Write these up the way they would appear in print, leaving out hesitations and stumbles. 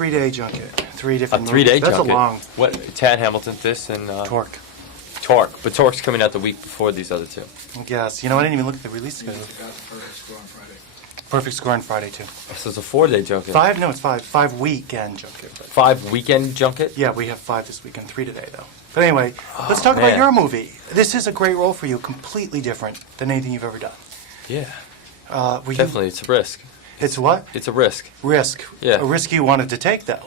3-day junket. 3 different A 3-day movies. That's junket. a long What? Tad Hamilton, this, and torque. Torque, but Torque's coming out the week before these other two. Yes. You know, I didn't even look at the release schedule. Perfect score on Friday, too. So it's a 4-day junket. 5? No, it's 5. 5 weekend junket. 5 weekend junket? Yeah, we have 5 this weekend. 3 today, though. But anyway, let's talk about your movie. This is a great role for you, completely different than anything you've ever done. Yeah. Were Definitely, it's a risk. It's what? It's a risk. Risk. Yeah. A risk you wanted to take, though.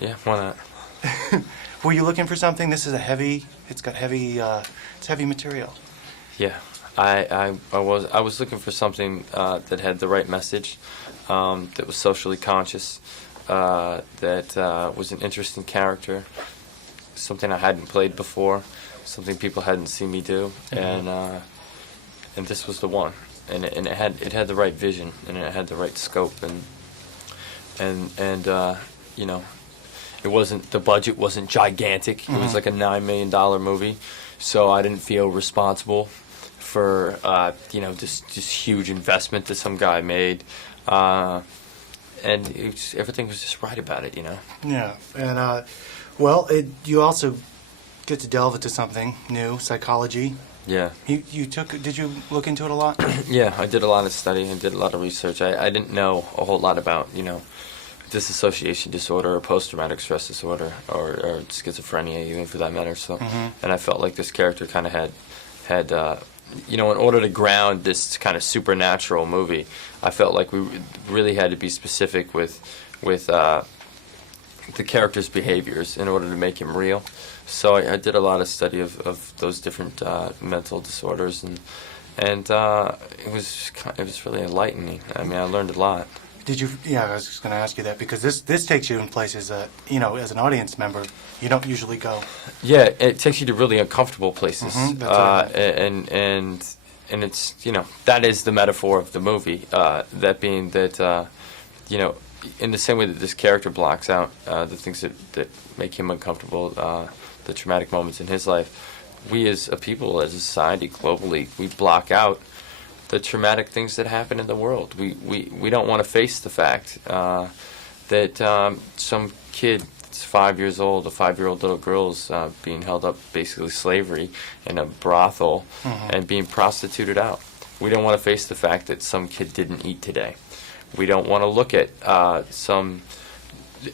Yeah, why not? Were you looking for something? This is a heavy. It's got heavy. It's heavy material. Yeah, I was looking for something that had the right message, that was socially conscious, that was an interesting character, something I hadn't played before, something people hadn't seen me do, and this was the one, and it had the right vision, and it had the right scope, and you know, the budget wasn't gigantic. It was like a $9 million movie, so I didn't feel responsible for this huge investment that some guy made, and everything was just right about it, Yeah, and you also get to delve into something new, psychology. Yeah. Did you look into it a lot? Yeah, I did a lot of study and did a lot of research. I didn't know a whole lot about dissociation disorder or post-traumatic stress disorder or schizophrenia, even for that matter. So, and I felt like this character kind of had in order to ground this kind of supernatural movie, I felt like we really had to be specific with the character's behaviors in order to make him real. So I did a lot of study of those different mental disorders, and it was really enlightening. I mean, I learned a lot. Did you? Yeah, I was just going to ask you that because this takes you in places that as an audience member you don't usually go. Yeah, it takes you to really uncomfortable places, that's and it's that is the metaphor of the movie. That being that in the same way that this character blocks out the things that make him uncomfortable, the traumatic moments in his life, we as a people, as a society, globally, we block out the traumatic things that happen in the world. We don't want to face the fact that some kid that's 5 years old, a 5-year-old little girl's being held up, basically slavery, in a brothel and being prostituted out. We don't want to face the fact that some kid didn't eat today. We don't want to look at some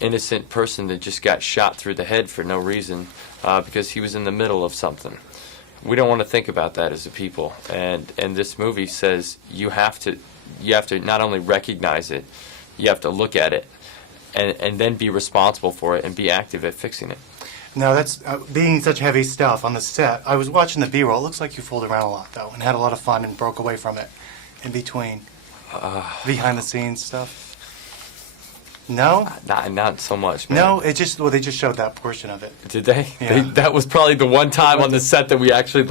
innocent person that just got shot through the head for no reason because he was in the middle of something. We don't want to think about that as a people, and this movie says you have to not only recognize it, you have to look at it, and then be responsible for it and be active at fixing it. Now that's being such heavy stuff on the set. I was watching the B-roll. It looks like you fooled around a lot though, and had a lot of fun and broke away from it in between behind the scenes stuff. No? Not so much, man. No, they just showed that portion of it. Did they? Yeah. That was probably the one time on the set that we actually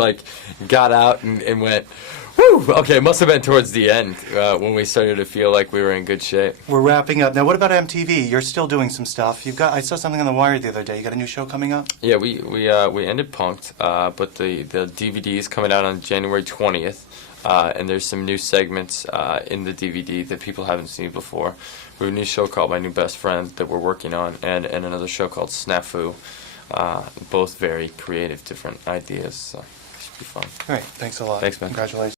got out and went, whew, okay, it must have been towards the end when we started to feel like we were in good shape. We're wrapping up. Now, what about MTV? You're still doing some stuff. I saw something on the wire the other day. You got a new show coming up? Yeah, we ended Punk'd, but the DVD is coming out on January 20th, and there's some new segments in the DVD that people haven't seen before. We have a new show called My New Best Friend that we're working on, and another show called Snafu. Both very creative, different ideas, so it should be fun. Great. Thanks a lot. Thanks, man. Congratulations.